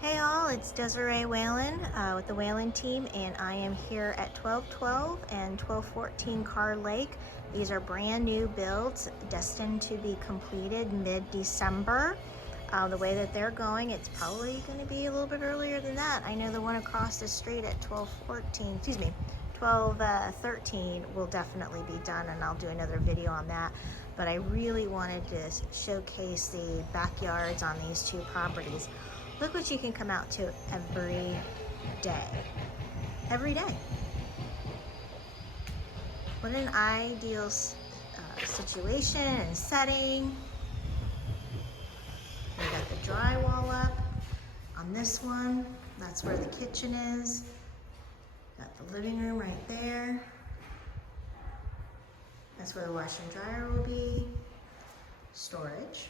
Hey all, it's Desiree Whalen with the Whalen team, and I am here at 1212 and 1214 Kerr Lake. These are brand new builds destined to be completed mid-December. The way that they're going, it's probably going to be a little bit earlier than that. I know the one across the street at 1213 will definitely be done, and I'll do another video on that. But I really wanted to showcase the backyards on these two properties. Look what you can come out to every day. Every day. What an ideal situation and setting. We got the drywall up on this one. That's where the kitchen is. Got the living room right there. That's where the washer and dryer will be. Storage.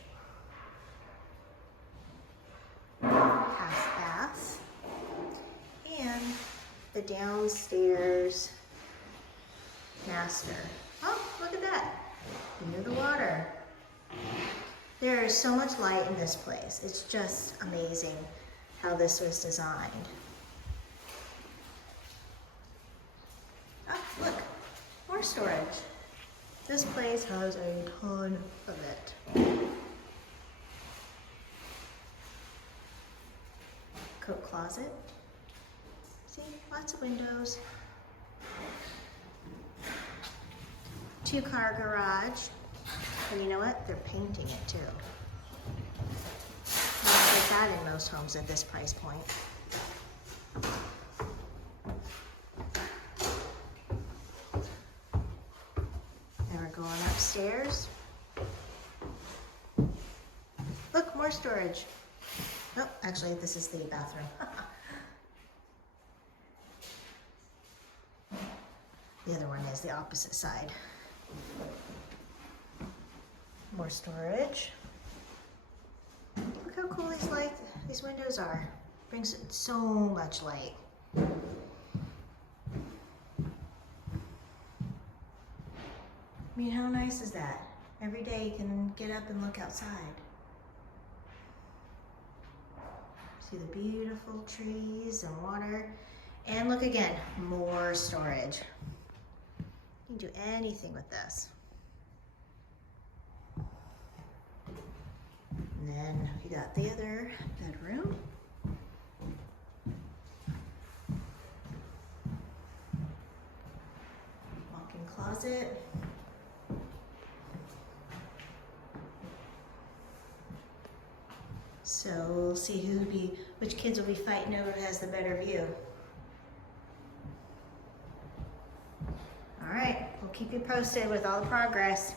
Half bath. And the downstairs master. Oh, look at that. View of the water. There is so much light in this place. It's just amazing how this was designed. Oh, look, more storage. This place has a ton of it. Coat closet. See, lots of windows. 2-car garage. And you know what? They're painting it too. You don't get that in most homes at this price point. And we're going upstairs. Look, more storage. Oh, actually, this is the bathroom. The other one is the opposite side. More storage. Look how cool these windows are. Brings so much light. I mean, how nice is that? Every day you can get up and look outside. See the beautiful trees and water. And look again, more storage. You can do anything with this. And then we got the other bedroom. Walk-in closet. So we'll see which kids will be fighting over who has the better view. All right, we'll keep you posted with all the progress.